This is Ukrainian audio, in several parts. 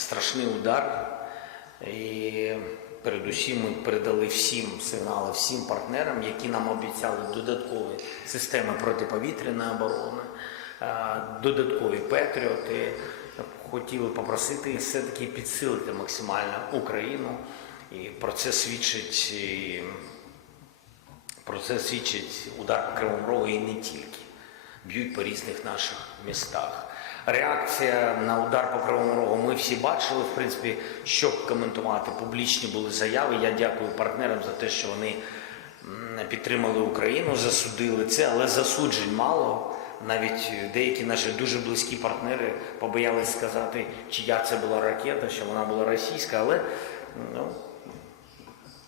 страшний удар. І передусім ми передали всім сигнали, всім партнерам, які нам обіцяли додаткові системи протиповітряної оборони, е, додаткові патріоти. Хотіли попросити все-таки підсилити максимально Україну. І про це свідчить і про це свідчить удар по Кривому Рогу і не тільки. Б'ють по різних наших містах. Реакція на удар по Кривому Рогу ми всі бачили. В принципі, що коментувати. Публічні були заяви. Я дякую партнерам за те, що вони підтримали Україну, засудили це, але засуджень мало. Навіть деякі наші дуже близькі партнери побоялись сказати, чия це була ракета, що вона була російська, але ну,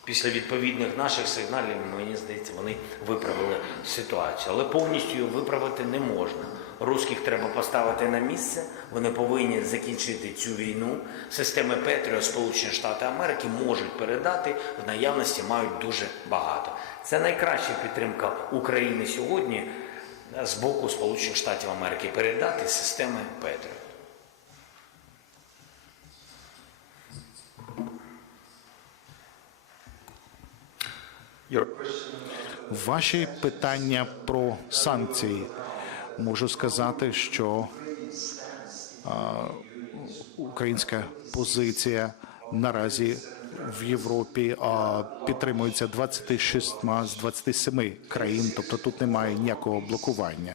Після відповідних наших сигналів, мені здається, вони виправили ситуацію. Але повністю її виправити не можна. Русських треба поставити на місце, вони повинні закінчити цю війну. Системи Петріо Сполучені Штати Америки можуть передати, в наявності мають дуже багато. Це найкраща підтримка України сьогодні з боку Сполучених Штатів Америки передати системи Петріо. Ваші питання про санкції. Можу сказати, що а, українська позиція наразі в Європі а, підтримується 26 з 27 країн, тобто тут немає ніякого блокування.